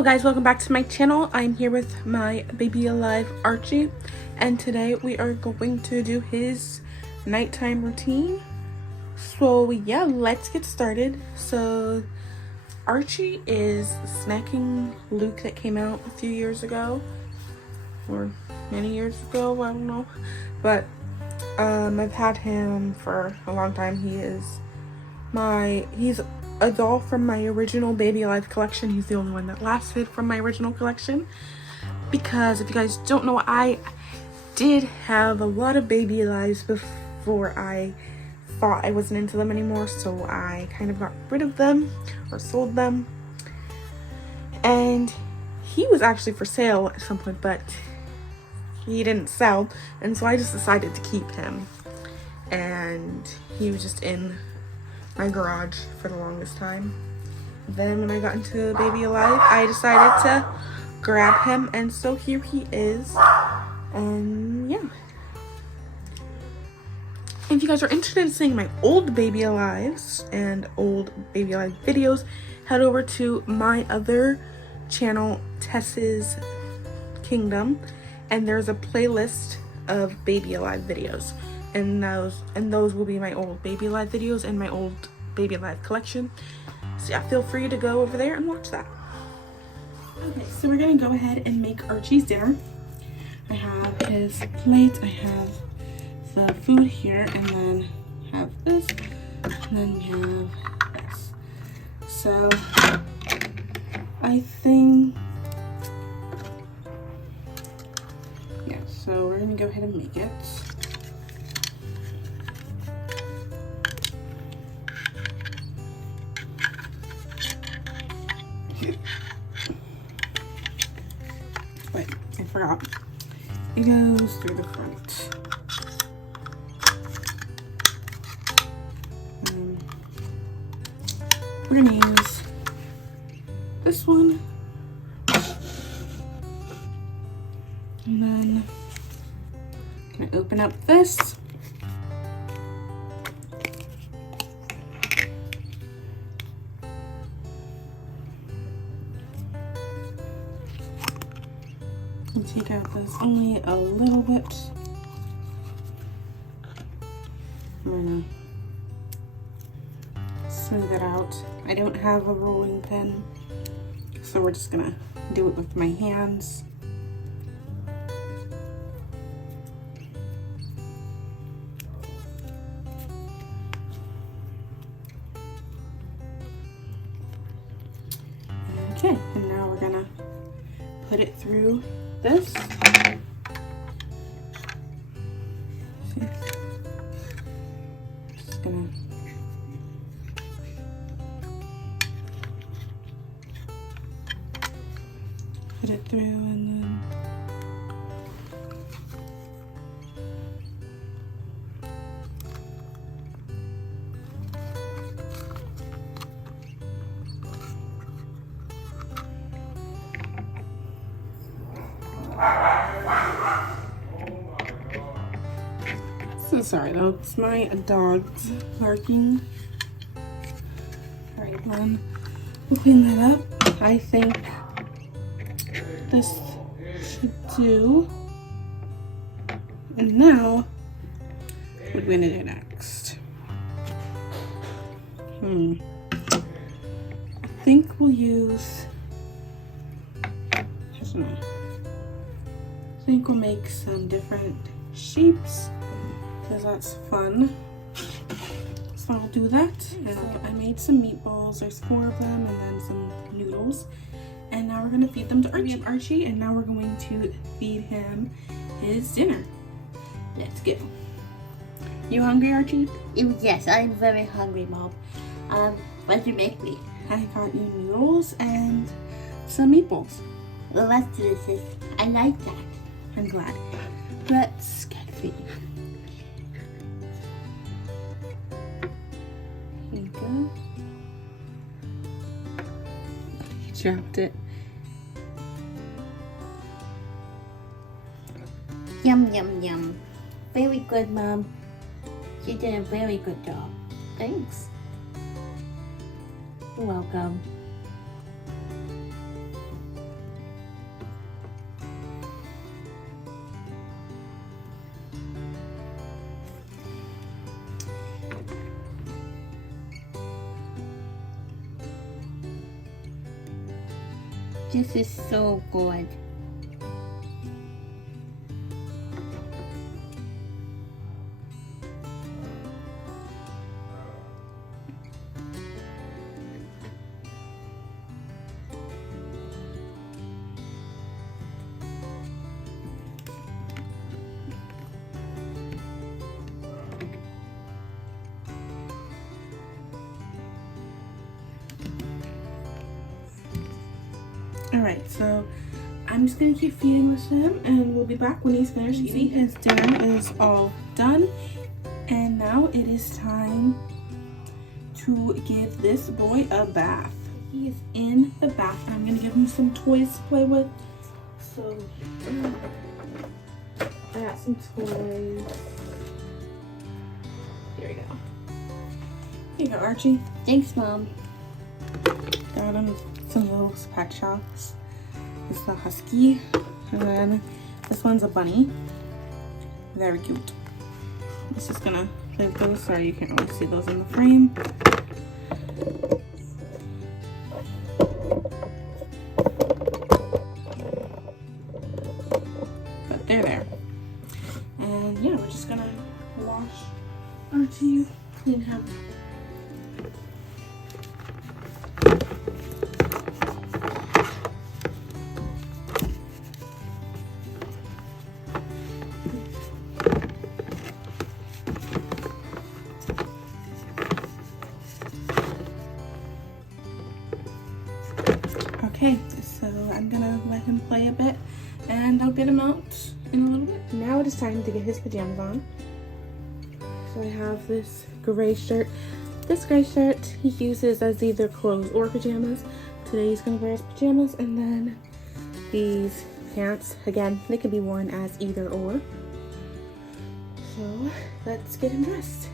Hello guys, welcome back to my channel. I'm here with my baby alive Archie, and today we are going to do his nighttime routine. So yeah, let's get started. So Archie is snacking Luke that came out a few years ago, or many years ago, I don't know, but I've had him for a long time. He's a doll from my original Baby Alive collection. He's the only one that lasted from my original collection, because if you guys don't know, I did have a lot of Baby Alives before I thought I wasn't into them anymore, so I kind of got rid of them or sold them. And he was actually for sale at some point, but he didn't sell, and so I just decided to keep him. And he was just in my garage for the longest time. Then when I got into Baby Alive, I decided to grab him, and so here he is. And yeah, if you guys are interested in seeing my old Baby Alives and old Baby Alive videos, head over to my other channel, Tess's Kingdom, and there's a playlist of Baby Alive videos, and those will be my old Baby Alive videos and my old Baby Alive collection. So yeah, feel free to go over there and watch that. Okay, so we're gonna go ahead and make Archie's dinner. I have his plate, I have the food here, and then have this, and then we have this. So I think, yeah, so we're gonna go ahead and make it. Wait, I forgot. It goes through the front. We're gonna use this one. And then I'm gonna open up this. And take out this only a little bit. I'm gonna smooth it out. I don't have a rolling pin, so we're just gonna do it with my hands. Okay, and now we're gonna put it through this. See? Just gonna put it through, and then so sorry though, it's my dog's barking. Alright, then we'll clean that up. I think this should do. And now, what are we gonna do next? I think we'll use, I think we'll make some different shapes, because that's fun. So I'll do that. And I made some meatballs. There's 4 of them, and then some noodles. And now we're gonna feed them to Archie. We have Archie, and now we're going to feed him his dinner. Let's go. You hungry, Archie? Yes, I'm very hungry, Mom. What did you make me? I got you noodles and some meatballs. Well, that's delicious. I like that. I'm glad. Let's get feeding. Here you go. You dropped it. Yum, yum, yum. Very good, Mom. You did a very good job. Thanks. You're welcome. This is so good. Alright, so I'm just gonna keep feeding this to him and we'll be back when he's finished eating. His dinner is all done. And now it is time to give this boy a bath. He is in the bath and I'm gonna give him some toys to play with. So I got some toys. Here we go. Here you go, Archie. Thanks, Mom. Got him some little pet shops. This is a husky. And then this one's a bunny. Very cute. I'm just gonna play with those. Sorry, you can't really see those in the frame. But they're there. And yeah, we're just gonna wash Archie, clean him. Okay, so I'm gonna let him play a bit and I'll get him out in a little bit. Now it is time to get his pajamas on. So I have this gray shirt. This gray shirt he uses as either clothes or pajamas. Today he's gonna wear his pajamas, and then these pants, again, they can be worn as either or. So let's get him dressed.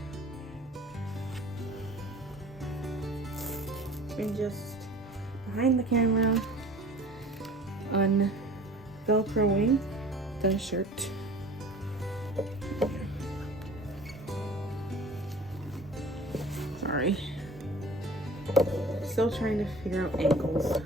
And just behind the camera, velcroing the shirt. Sorry. Still trying to figure out angles.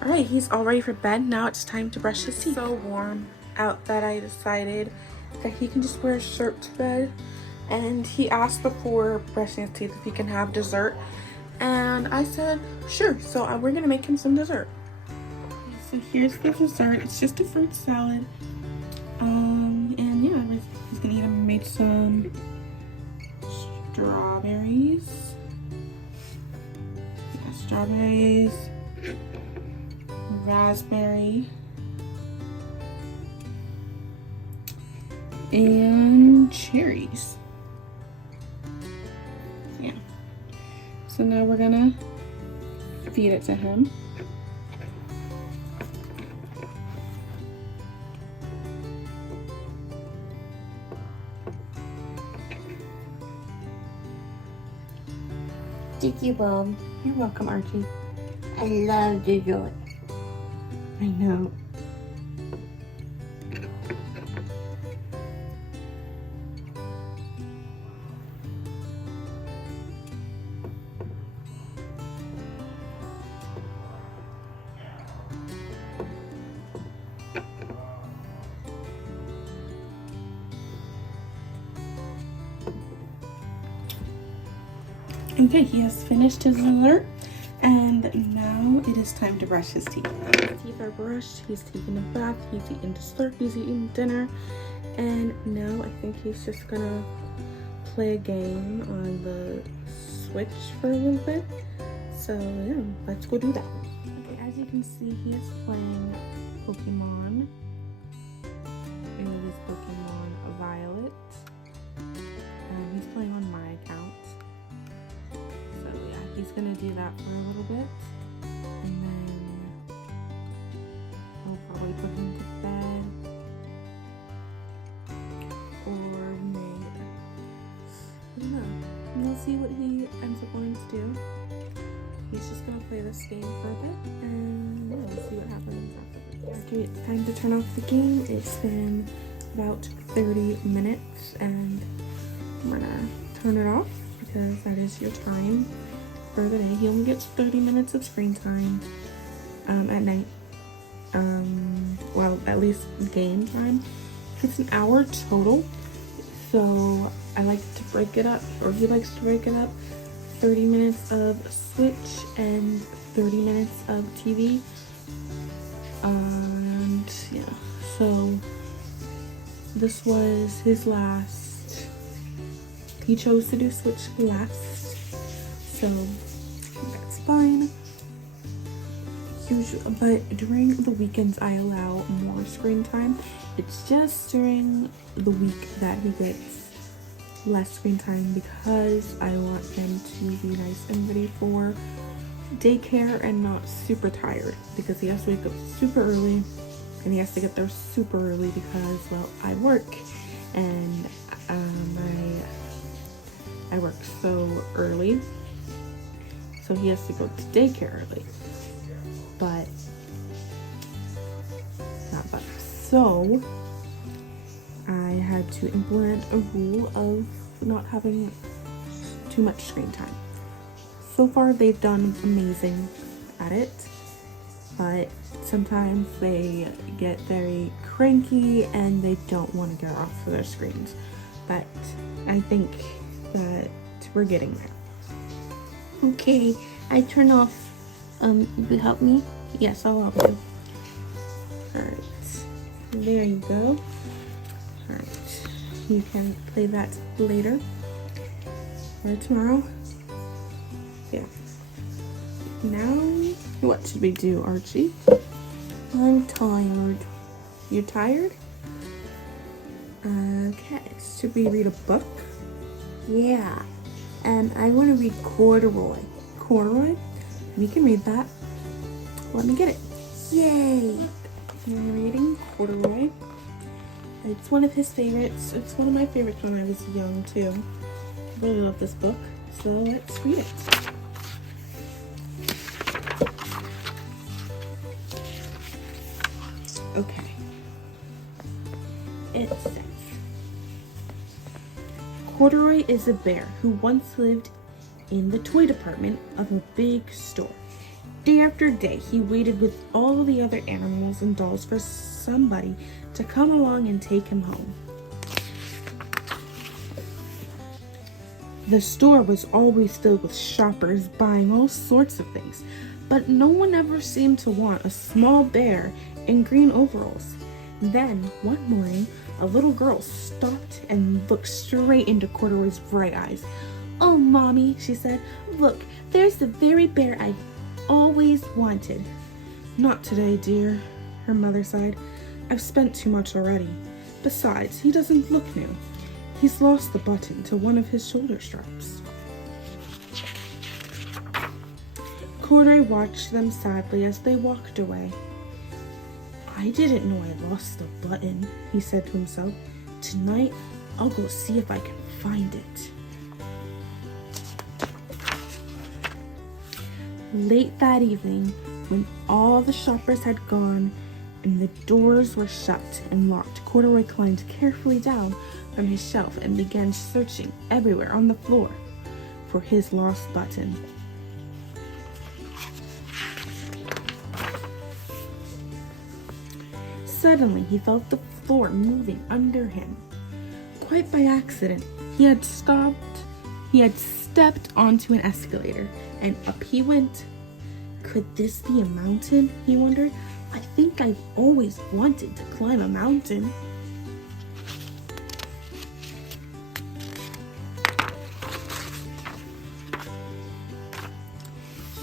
Alright, he's all ready for bed. Now it's time to brush his teeth. It's so warm out that I decided that he can just wear a shirt to bed. And he asked before brushing his teeth if he can have dessert. And I said, sure. So we're going to make him some dessert. So here's the dessert. It's just a fruit salad. And yeah, he's going to eat them. I made some strawberries. Yeah, strawberries. Raspberry and cherries. Yeah. So now we're gonna feed it to him. Thank you, Mom. You're welcome, Archie. I love dessert. I know. Okay, he has finished his dessert, and now it is time to brush his teeth. His teeth are brushed, he's taken a bath, he's eaten dessert, he's eaten dinner, and now I think he's just gonna play a game on the Switch for a little bit. So yeah, let's go do that. Okay, as you can see, he is playing Pokemon Pokemon Violet. He's playing on my account. So yeah, he's gonna do that for a little bit. And then I'll probably put him to bed. Or maybe, I don't know. We'll see what he ends up wanting to do. He's just gonna play this game for a bit, and yeah, we'll see what happens after that. Okay, it's time to turn off the game. It's been about 30 minutes, and I'm gonna turn it off because that is your time for the day. He only gets 30 minutes of screen time at night. Well, at least game time. It's an hour total, so I like to break it up, or he likes to break it up. 30 minutes of Switch and 30 minutes of TV. And yeah, so this was his last. He chose to do Switch last, so that's fine. Usually, but during the weekends I allow more screen time. It's just during the week that he gets less screen time because I want him to be nice and ready for daycare and not super tired, because he has to wake up super early and he has to get there super early because, well, I work and I work so early, so he has to go to daycare early. So I had to implement a rule of not having too much screen time. So far they've done amazing at it, but sometimes they get very cranky and they don't want to get off of their screens. But I think that we're getting there. Okay, I turn off. You help me? Yes, I'll help you. Alright, there you go. Alright, you can play that later or tomorrow. Yeah. Now, what should we do, Archie? I'm tired. You're tired? Okay, should we read a book? Yeah, and I want to read Corduroy. Corduroy? We can read that. Let me get it. Yay! You're reading Corduroy. It's one of his favorites. It's one of my favorites when I was young too. I really love this book. So let's read it. Okay. It says, Corduroy is a bear who once lived in the toy department of a big store. Day after day, he waited with all the other animals and dolls for somebody to come along and take him home. The store was always filled with shoppers buying all sorts of things, but no one ever seemed to want a small bear in green overalls. Then, one morning, a little girl stopped and looked straight into Corduroy's bright eyes. "Oh, Mommy," she said, "look, there's the very bear I've always wanted." "Not today, dear," her mother sighed. "I've spent too much already. Besides, he doesn't look new. He's lost the button to one of his shoulder straps." Corduroy watched them sadly as they walked away. "I didn't know I lost the button," he said to himself. "Tonight, I'll go see if I can find it." Late that evening, when all the shoppers had gone and the doors were shut and locked, Corduroy climbed carefully down from his shelf and began searching everywhere on the floor for his lost button. Suddenly, he felt the floor moving under him. Quite by accident, he had stepped onto an escalator, and up he went. Could this be a mountain? He wondered. I think I've always wanted to climb a mountain.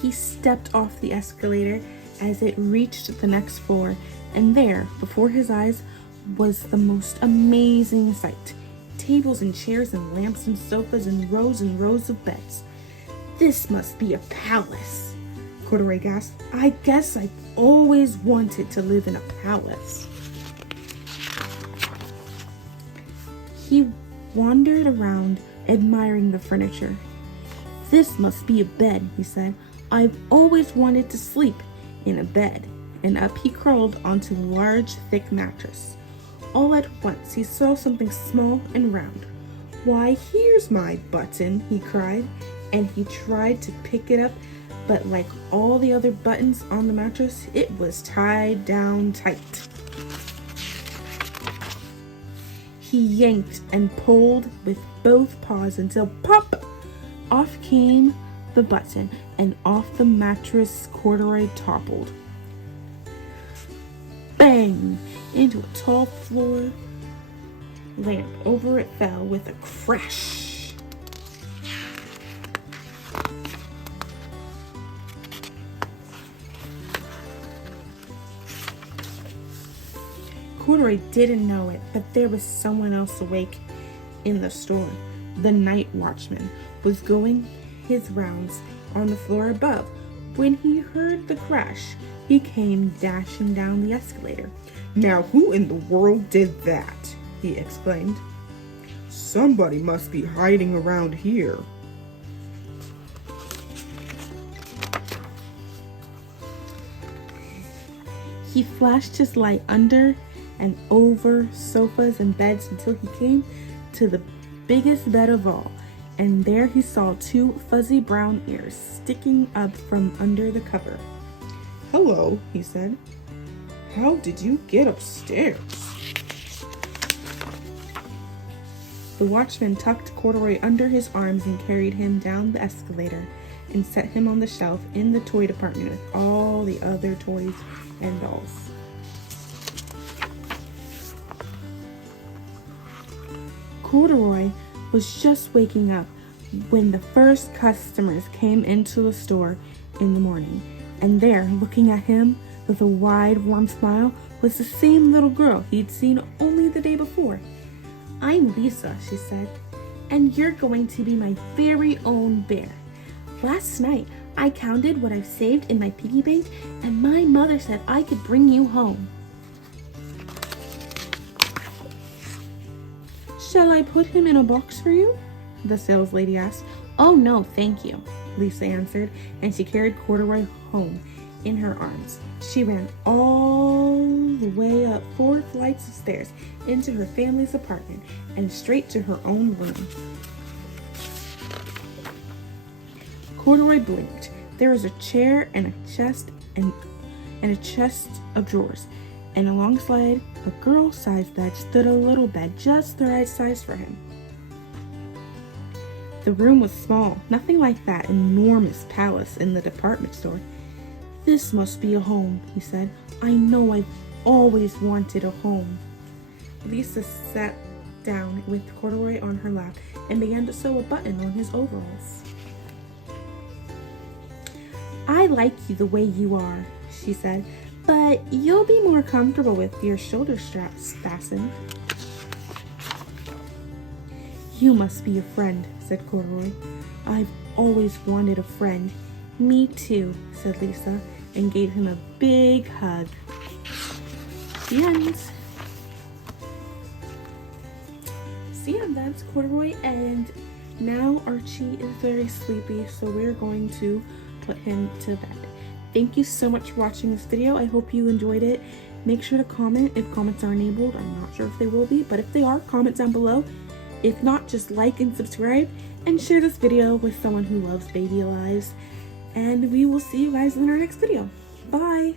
He stepped off the escalator as it reached the next floor, and there, before his eyes, was the most amazing sight. Tables and chairs and lamps and sofas and rows of beds. This must be a palace, Corduroy gasped. I guess I've always wanted to live in a palace. He wandered around, admiring the furniture. This must be a bed, he said. I've always wanted to sleep in a bed. And up he crawled onto a large, thick mattress. All at once he saw something small and round. Why, here's my button, he cried, and he tried to pick it up, but like all the other buttons on the mattress, it was tied down tight. He yanked and pulled with both paws until pop! Off came the button, and off the mattress Corduroy toppled. Bang! Into a tall floor lamp. Over it fell with a crash. Corduroy didn't know it, but there was someone else awake in the store. The night watchman was going his rounds on the floor above. When he heard the crash, he came dashing down the escalator. Now who in the world did that? He exclaimed. Somebody must be hiding around here. He flashed his light under and over sofas and beds until he came to the biggest bed of all, and there he saw two fuzzy brown ears sticking up from under the cover. Hello, he said. How did you get upstairs? The watchman tucked Corduroy under his arms and carried him down the escalator and set him on the shelf in the toy department with all the other toys and dolls. Corduroy was just waking up when the first customers came into the store in the morning, and there, looking at him with a wide, warm smile, was the same little girl he'd seen only the day before. I'm Lisa, she said, and you're going to be my very own bear. Last night, I counted what I've saved in my piggy bank, and my mother said I could bring you home. Shall I put him in a box for you? The sales lady asked. Oh no, thank you, Lisa answered, and she carried Corduroy home in her arms. She ran all the way up 4 flights of stairs into her family's apartment and straight to her own room. Corduroy blinked. There was a chair and a chest and a chest of drawers, and alongside a girl-sized bed stood a little bed just the right size for him. The room was small, nothing like that enormous palace in the department store. This must be a home, he said. I know I've always wanted a home. Lisa sat down with Corduroy on her lap and began to sew a button on his overalls. I like you the way you are, she said, but you'll be more comfortable with your shoulder straps fastened. You must be a friend, said Corduroy. I've always wanted a friend. Me too, said Lisa, and gave him a big hug. The end. See, that's Corduroy, and now Archie is very sleepy, so we're going to put him to bed. Thank you so much for watching this video. I hope you enjoyed it. Make sure to comment if comments are enabled. I'm not sure if they will be, but if they are, comment down below. If not, just like and subscribe and share this video with someone who loves baby alives. And we will see you guys in our next video. Bye!